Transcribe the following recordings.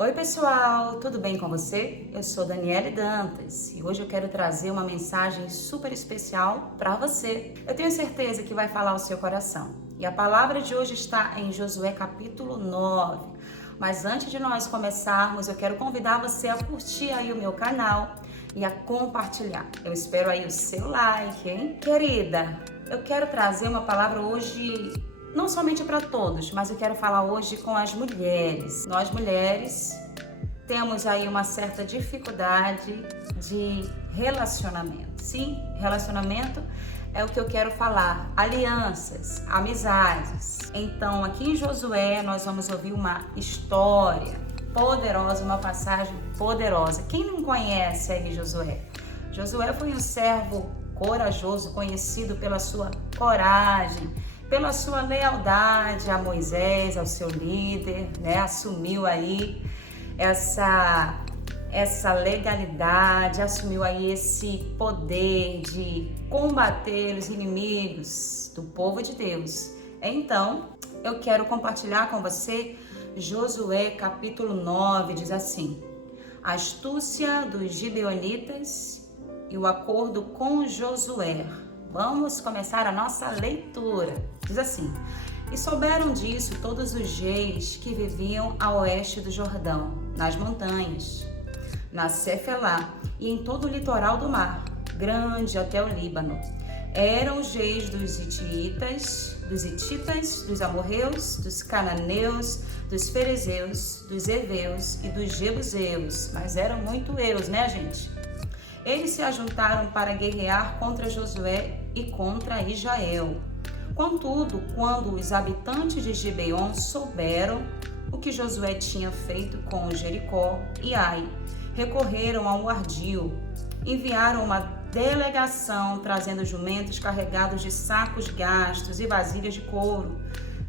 Oi pessoal, tudo bem com você? Eu sou Daniele Dantas e hoje eu quero trazer uma mensagem super especial para você. Eu tenho certeza que vai falar ao seu coração. E a palavra de hoje está em Josué capítulo 9. Mas antes de nós começarmos, eu quero convidar você a curtir aí o meu canal e a compartilhar. Eu espero aí o seu like, hein? Querida, eu quero trazer uma palavra hoje não somente para todos, mas eu quero falar hoje com as mulheres. Nós mulheres temos aí uma certa dificuldade de relacionamento. Sim, relacionamento é o que eu quero falar. Alianças, amizades. Então, aqui em Josué, nós vamos ouvir uma história poderosa, uma passagem poderosa. Quem não conhece aí Josué? Josué foi um servo corajoso, conhecido pela sua coragem, pela sua lealdade a Moisés, ao seu líder, né? Assumiu aí essa legalidade, assumiu aí esse poder de combater os inimigos do povo de Deus. Então, eu quero compartilhar com você Josué capítulo 9, diz assim: a astúcia dos gibeonitas e o acordo com Josué. Vamos começar a nossa leitura. Diz assim: e souberam disso todos os reis que viviam a oeste do Jordão, nas montanhas, na Cefelá e em todo o litoral do mar, grande até o Líbano. Eram os reis dos hititas, dos amorreus, dos cananeus, dos ferezeus, dos heveus e dos jebuseus. Mas eram muito eus, né, gente? Eles se ajuntaram para guerrear contra Josué e contra Israel. Contudo, quando os habitantes de Gibeon souberam o que Josué tinha feito com Jericó e Ai, recorreram ao ardil, enviaram uma delegação trazendo jumentos carregados de sacos gastos e vasilhas de couro,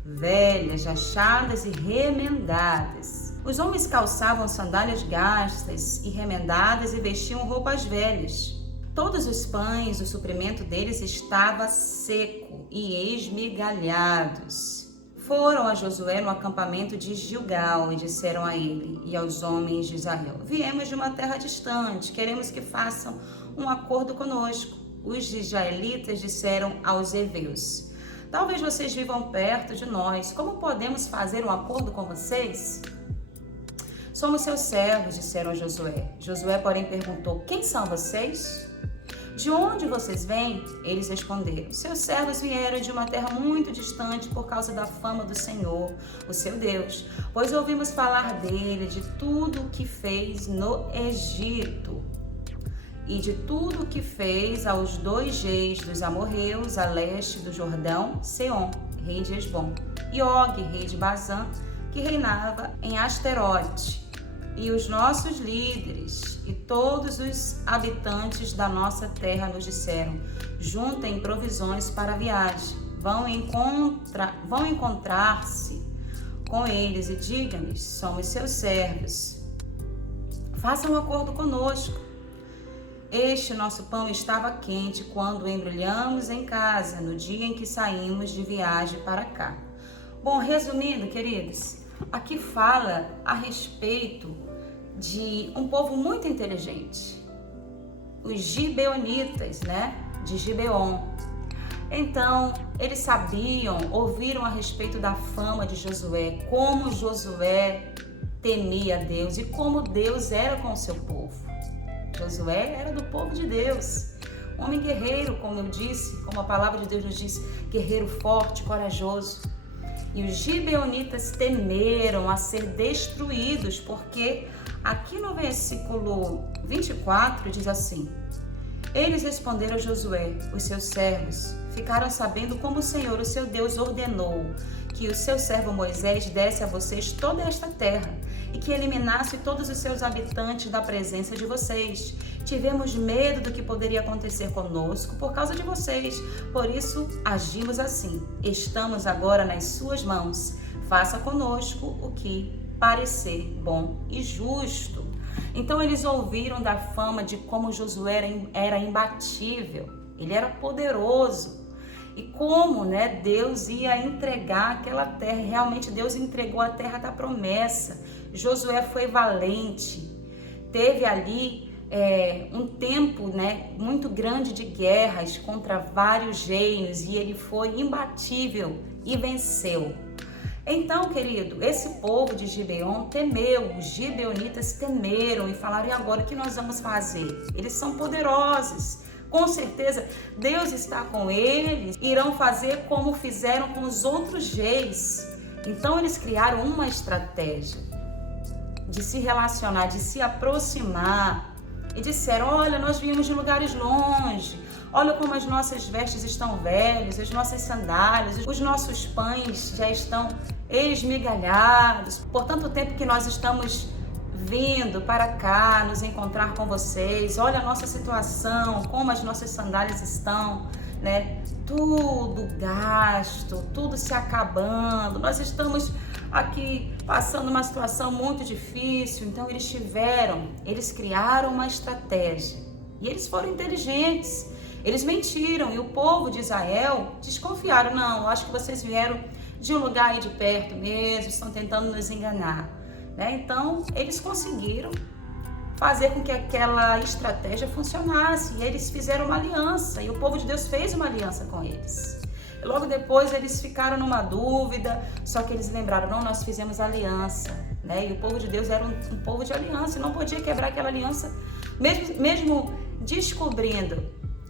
velhas, achadas e remendadas. Os homens calçavam sandálias gastas e remendadas e vestiam roupas velhas. Todos os pães, o suprimento deles estava seco e esmigalhados. Foram a Josué no acampamento de Gilgal e disseram a ele e aos homens de Israel: viemos de uma terra distante, queremos que façam um acordo conosco. Os israelitas disseram aos heveus: talvez vocês vivam perto de nós, como podemos fazer um acordo com vocês? Somos seus servos, disseram a Josué. Josué, porém, perguntou: quem são vocês? De onde vocês vêm? Eles responderam: seus servos vieram de uma terra muito distante por causa da fama do Senhor, o seu Deus, pois ouvimos falar dele, de tudo o que fez no Egito e de tudo o que fez aos dois reis dos amorreus a leste do Jordão, Seom, rei de Esbom, e Og, rei de Bazã, que reinava em Asterote. E os nossos líderes e todos os habitantes da nossa terra nos disseram: juntem provisões para a viagem, vão encontrar-se com eles e digam-lhes: somos seus servos, façam um acordo conosco. Este nosso pão estava quente quando o embrulhamos em casa, no dia em que saímos de viagem para cá. Bom, resumindo, queridos, aqui fala a respeito de um povo muito inteligente, os gibeonitas, né, de Gibeon. Então, eles sabiam, ouviram a respeito da fama de Josué, como Josué temia a Deus e como Deus era com o seu povo. Josué era do povo de Deus, homem guerreiro, como eu disse, como a palavra de Deus nos diz, guerreiro forte, corajoso. E os gibeonitas temeram a ser destruídos, porque aqui no versículo 24 diz assim: eles responderam a Josué, os seus servos, ficaram sabendo como o Senhor, o seu Deus, ordenou que o seu servo Moisés desse a vocês toda esta terra e que eliminasse todos os seus habitantes da presença de vocês. Tivemos medo do que poderia acontecer conosco por causa de vocês, por isso agimos assim. Estamos agora nas suas mãos. Faça conosco o que parecer bom e justo. Então eles ouviram da fama de como Josué era imbatível, ele era poderoso. E como, Deus ia entregar aquela terra. Realmente Deus entregou a terra da promessa. Josué foi valente, teve ali um tempo, né, muito grande de guerras contra vários reinos e ele foi imbatível e venceu. Então, querido, esse povo de Gibeon temeu, os gibeonitas temeram e falaram: e agora o que nós vamos fazer? Eles são poderosos, com certeza Deus está com eles, irão fazer como fizeram com os outros reis. Então eles criaram uma estratégia de se relacionar, de se aproximar e disseram: olha, nós viemos de lugares longe, olha como as nossas vestes estão velhas, as nossas sandálias, os nossos pães já estão esmigalhados. Por tanto tempo que nós estamos vindo para cá nos encontrar com vocês, olha a nossa situação, como as nossas sandálias estão, né? Tudo gasto, tudo se acabando, nós estamos aqui passando uma situação muito difícil. Então eles criaram uma estratégia e eles foram inteligentes, eles mentiram e o povo de Israel desconfiaram: não, acho que vocês vieram de um lugar aí de perto mesmo, estão tentando nos enganar, né? Então eles conseguiram fazer com que aquela estratégia funcionasse e eles fizeram uma aliança e o povo de Deus fez uma aliança com eles. E logo depois eles ficaram numa dúvida, só que eles lembraram: não, nós fizemos aliança, né? E o povo de Deus era um povo de aliança e não podia quebrar aquela aliança, mesmo descobrindo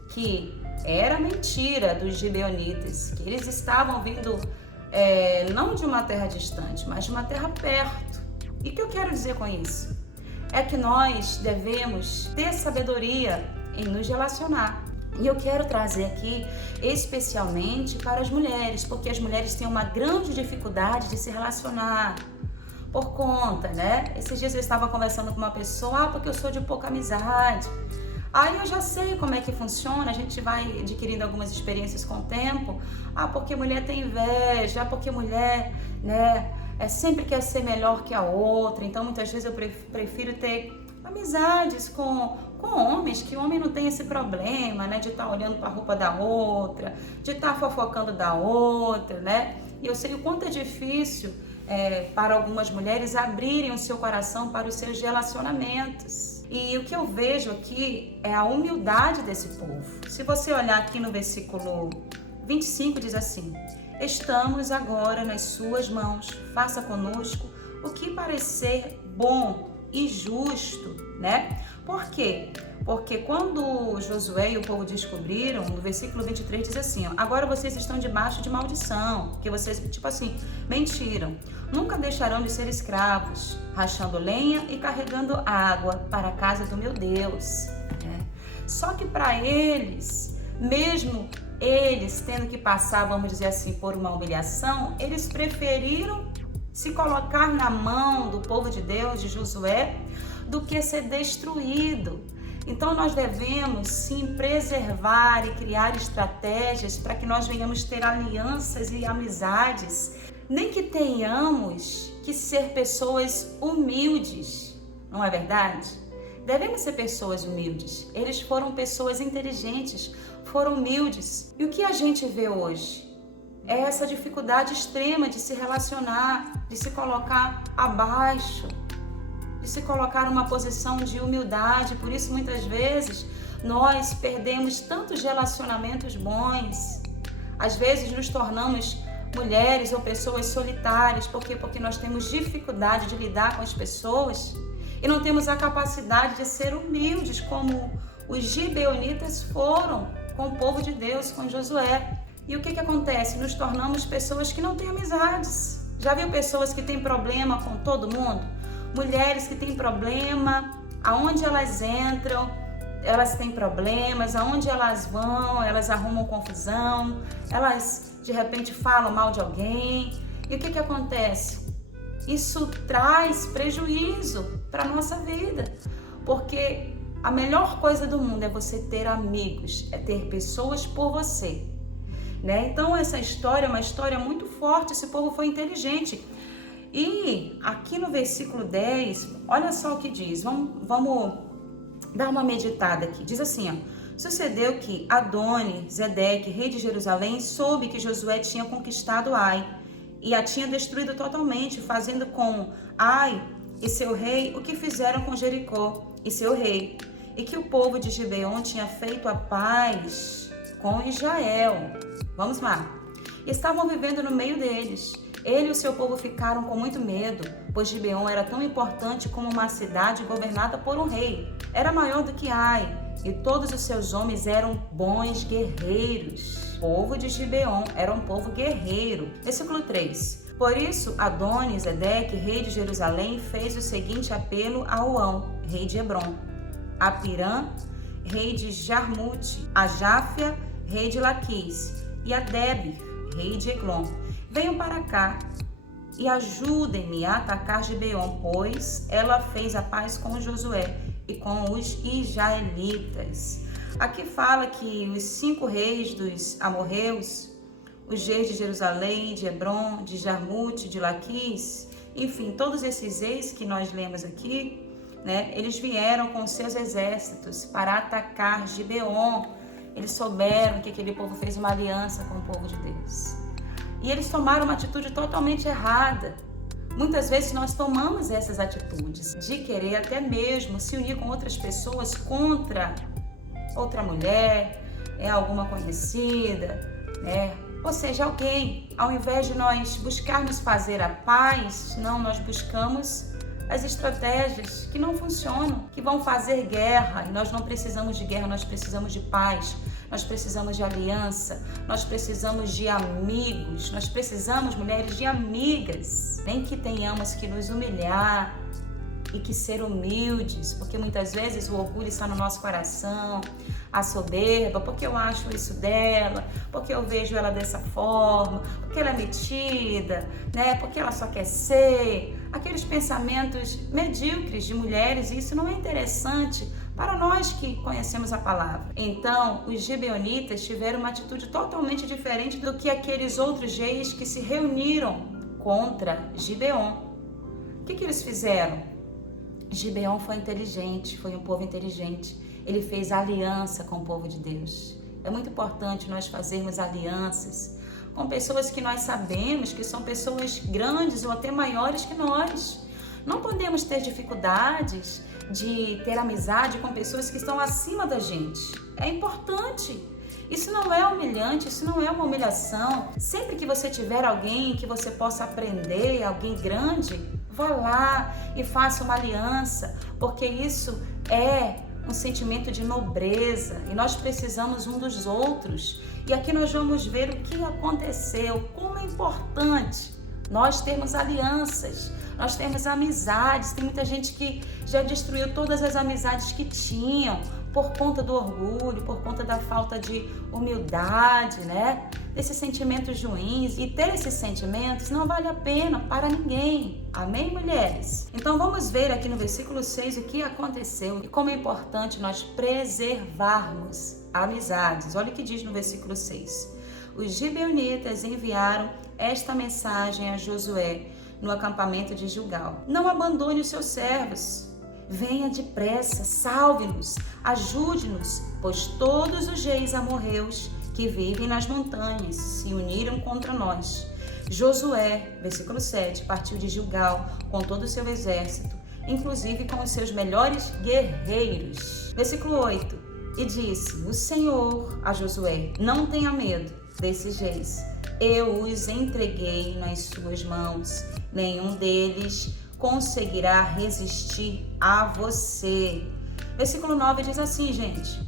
que era mentira dos gibeonitas, que eles estavam vindo não de uma terra distante, mas de uma terra perto. E o que eu quero dizer com isso? É que nós devemos ter sabedoria em nos relacionar. E eu quero trazer aqui especialmente para as mulheres, porque as mulheres têm uma grande dificuldade de se relacionar por conta, né? Esses dias eu estava conversando com uma pessoa: porque eu sou de pouca amizade. Aí eu já sei como é que funciona, a gente vai adquirindo algumas experiências com o tempo. Porque mulher tem inveja, porque mulher, né, sempre quer ser melhor que a outra. Então muitas vezes eu prefiro ter amizades com homens, que o homem não tem esse problema, né, de estar olhando para a roupa da outra, de estar fofocando da outra, né? E eu sei o quanto é difícil para algumas mulheres abrirem o seu coração para os seus relacionamentos. E o que eu vejo aqui é a humildade desse povo. Se você olhar aqui no versículo 25, diz assim: estamos agora nas suas mãos, faça conosco o que parecer bom e justo, né? Por quê? Porque quando Josué e o povo descobriram, no versículo 23 diz assim: agora vocês estão debaixo de maldição, porque vocês, mentiram. Nunca deixarão de ser escravos, rachando lenha e carregando água para a casa do meu Deus. Só que para eles, mesmo eles tendo que passar, vamos dizer assim, por uma humilhação, eles preferiram se colocar na mão do povo de Deus, de Josué, do que ser destruído. Então nós devemos sim preservar e criar estratégias para que nós venhamos ter alianças e amizades, nem que tenhamos que ser pessoas humildes, não é verdade? Devemos ser pessoas humildes. Eles foram pessoas inteligentes, foram humildes. E o que a gente vê hoje? É essa dificuldade extrema de se relacionar, de se colocar abaixo, de se colocar numa posição de humildade. Por isso, muitas vezes, nós perdemos tantos relacionamentos bons. Às vezes, nos tornamos mulheres ou pessoas solitárias. Por quê? Porque nós temos dificuldade de lidar com as pessoas e não temos a capacidade de ser humildes, como os gibeonitas foram com o povo de Deus, com Josué. E o que acontece? Nos tornamos pessoas que não têm amizades. Já viu pessoas que têm problema com todo mundo? Mulheres que têm problema, aonde elas entram, elas têm problemas, aonde elas vão, elas arrumam confusão, elas de repente falam mal de alguém. E o que acontece? Isso traz prejuízo para a nossa vida, porque a melhor coisa do mundo é você ter amigos, é ter pessoas por você, né? Então essa história é uma história muito forte. Esse povo foi inteligente. E aqui no versículo 10, olha só o que diz. Vamos dar uma meditada aqui. Diz assim, ó: sucedeu que Adoni-Zedeque, rei de Jerusalém, soube que Josué tinha conquistado Ai e a tinha destruído totalmente, fazendo com Ai e seu rei o que fizeram com Jericó e seu rei, e que o povo de Gibeon tinha feito a paz com Israel. Vamos lá. Estavam vivendo no meio deles. Ele e o seu povo ficaram com muito medo, pois Gibeon era tão importante como uma cidade governada por um rei. Era maior do que Ai, e todos os seus homens eram bons guerreiros. O povo de Gibeon era um povo guerreiro. Versículo 3. Por isso, Adoni-Zedeque, rei de Jerusalém, fez o seguinte apelo a Uão, rei de Hebron, a Pirã, rei de Jarmute, a Jáfia, rei de Laquis, e a Debir, rei de Eglon. Venham para cá e ajudem-me a atacar Gibeon, pois ela fez a paz com Josué e com os israelitas. Aqui fala que os 5 reis dos amorreus, os reis de Jerusalém, de Hebron, de Jarmute, de Laquis, enfim, todos esses reis que nós lemos aqui, né, eles vieram com seus exércitos para atacar Gibeon. Eles souberam que aquele povo fez uma aliança com o povo de Deus. E eles tomaram uma atitude totalmente errada. Muitas vezes nós tomamos essas atitudes de querer até mesmo se unir com outras pessoas contra outra mulher, alguma conhecida, né? Ou seja, alguém, ao invés de nós buscarmos fazer a paz, não, nós buscamos as estratégias que não funcionam, que vão fazer guerra. E nós não precisamos de guerra, nós precisamos de paz, nós precisamos de aliança, nós precisamos de amigos, nós precisamos, mulheres, de amigas. Nem que tenhamos que nos humilhar e que ser humildes, porque muitas vezes o orgulho está no nosso coração, a soberba, porque eu acho isso dela, porque eu vejo ela dessa forma, porque ela é metida, né? Porque ela só quer ser. Aqueles pensamentos medíocres de mulheres, e isso não é interessante para nós que conhecemos a palavra. Então, os gibeonitas tiveram uma atitude totalmente diferente do que aqueles outros reis que se reuniram contra Gibeon. O que eles fizeram? Gibeon foi inteligente, foi um povo inteligente. Ele fez aliança com o povo de Deus. É muito importante nós fazermos alianças com pessoas que nós sabemos que são pessoas grandes ou até maiores que nós. Não podemos ter dificuldades de ter amizade com pessoas que estão acima da gente. É importante. Isso não é humilhante, isso não é uma humilhação. Sempre que você tiver alguém que você possa aprender, alguém grande, vá lá e faça uma aliança, porque isso é um sentimento de nobreza e nós precisamos um dos outros. E aqui nós vamos ver o que aconteceu, como é importante nós termos alianças, nós termos amizades. Tem muita gente que já destruiu todas as amizades que tinham por conta do orgulho, por conta da falta de humildade, né? Desses sentimentos ruins. E ter esses sentimentos não vale a pena para ninguém. Amém, mulheres? Então vamos ver aqui no versículo 6 o que aconteceu e como é importante nós preservarmos amizades. Olha o que diz no versículo 6. Os gibeonitas enviaram esta mensagem a Josué no acampamento de Gilgal: não abandone os seus servos. Venha depressa, salve-nos, ajude-nos, pois todos os reis amorreus que vivem nas montanhas se uniram contra nós. Josué, versículo 7, partiu de Gilgal com todo o seu exército, inclusive com os seus melhores guerreiros. Versículo 8, e disse o Senhor a Josué: não tenha medo desses reis, eu os entreguei nas suas mãos, nenhum deles conseguirá resistir a você. Versículo 9 diz assim, gente,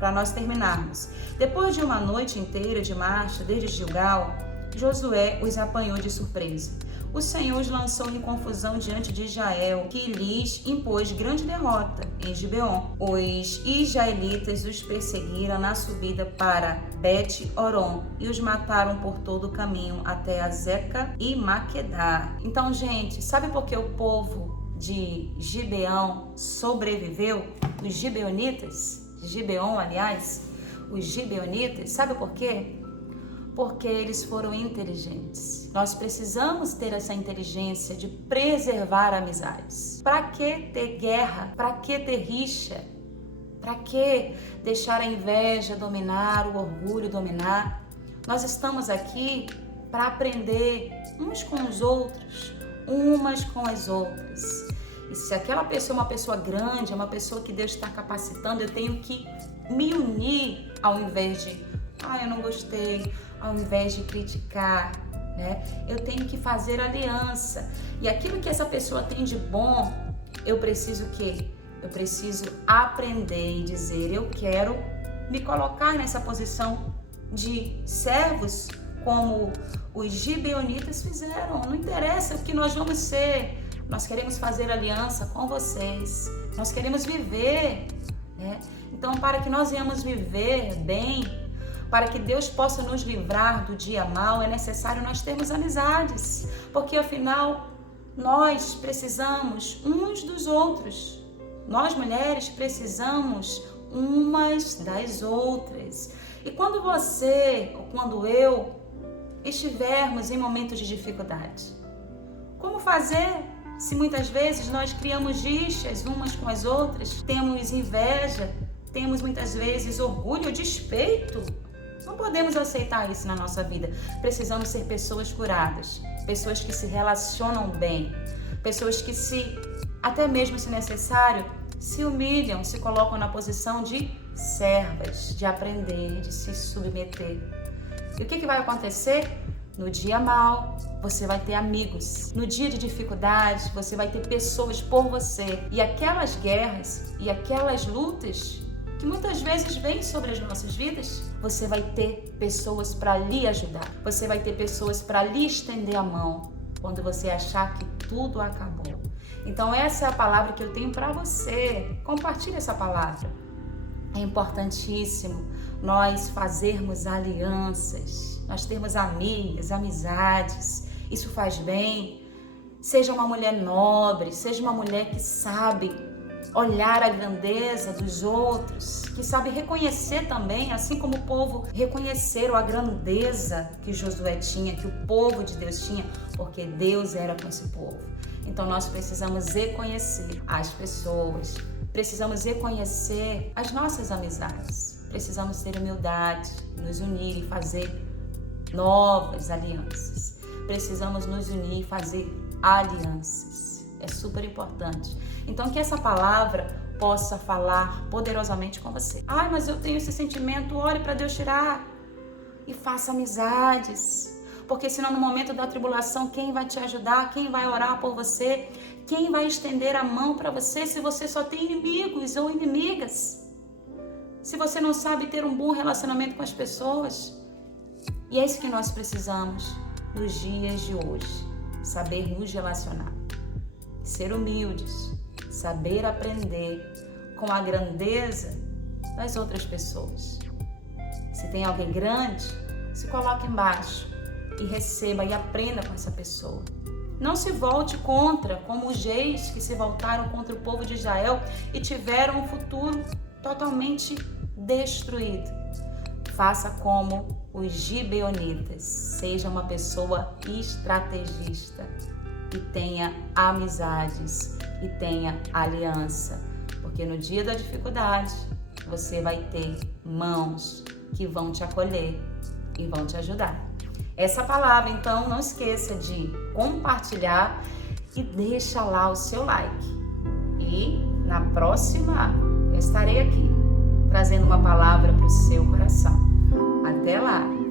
para nós terminarmos: depois de uma noite inteira de marcha desde Gilgal, Josué os apanhou de surpresa. O Senhor os lançou em confusão diante de Israel, que lhes impôs grande derrota em Gibeon. Os israelitas os perseguiram na subida para Bet-Horon e os mataram por todo o caminho até Azeca e Maquedá. Então, gente, sabe por que o povo de Gibeão sobreviveu? Os gibeonitas, Gibeon, aliás, os gibeonitas, sabe por quê? Porque eles foram inteligentes. Nós precisamos ter essa inteligência de preservar amizades. Para que ter guerra? Para que ter rixa? Para que deixar a inveja dominar, o orgulho dominar? Nós estamos aqui para aprender uns com os outros, umas com as outras. E se aquela pessoa é uma pessoa grande, é uma pessoa que Deus está capacitando, eu tenho que me unir ao invés de, eu não gostei, ao invés de criticar, né? Eu tenho que fazer aliança. E aquilo que essa pessoa tem de bom, eu preciso o quê? Eu preciso aprender e dizer, eu quero me colocar nessa posição de servos, como os gibeonitas fizeram. Não interessa o que nós vamos ser, nós queremos fazer aliança com vocês, nós queremos viver, né? Então, para que nós venhamos viver bem, para que Deus possa nos livrar do dia mau, é necessário nós termos amizades, porque afinal nós precisamos uns dos outros. Nós mulheres precisamos umas das outras. E quando você ou quando eu estivermos em momentos de dificuldade, como fazer se muitas vezes nós criamos rixas umas com as outras, temos inveja, temos muitas vezes orgulho ou despeito? Não podemos aceitar isso na nossa vida. Precisamos ser pessoas curadas, pessoas que se relacionam bem, pessoas que até mesmo se necessário, se humilham, se colocam na posição de servas, de aprender, de se submeter. E o que vai acontecer? No dia mau, você vai ter amigos. No dia de dificuldade, você vai ter pessoas por você. E aquelas guerras e aquelas lutas que muitas vezes vêm sobre as nossas vidas, você vai ter pessoas para lhe ajudar. Você vai ter pessoas para lhe estender a mão quando você achar que tudo acabou. Então essa é a palavra que eu tenho para você. Compartilhe essa palavra. É importantíssimo nós fazermos alianças, nós termos amigas, amizades. Isso faz bem. Seja uma mulher nobre, seja uma mulher que sabe olhar a grandeza dos outros, que sabe reconhecer também, assim como o povo reconheceram a grandeza que Josué tinha, que o povo de Deus tinha, porque Deus era com esse povo. Então nós precisamos reconhecer as pessoas, precisamos reconhecer as nossas amizades, precisamos ter humildade, nos unir e fazer novas alianças. Precisamos nos unir e fazer alianças. É super importante. Então que essa palavra possa falar poderosamente com você. Mas eu tenho esse sentimento. Ore para Deus tirar e faça amizades. Porque senão no momento da tribulação, quem vai te ajudar? Quem vai orar por você? Quem vai estender a mão para você se você só tem inimigos ou inimigas? Se você não sabe ter um bom relacionamento com as pessoas? E é isso que nós precisamos nos dias de hoje. Saber nos relacionar. Ser humildes. Saber aprender com a grandeza das outras pessoas. Se tem alguém grande, se coloque embaixo e receba e aprenda com essa pessoa. Não se volte contra, como os reis que se voltaram contra o povo de Israel e tiveram um futuro totalmente destruído. Faça como os gibeonitas. Seja uma pessoa estrategista e tenha amizades e tenha aliança, porque no dia da dificuldade você vai ter mãos que vão te acolher e vão te ajudar. Essa palavra, então, não esqueça de compartilhar e deixa lá o seu like. E na próxima eu estarei aqui trazendo uma palavra para o seu coração. Até lá!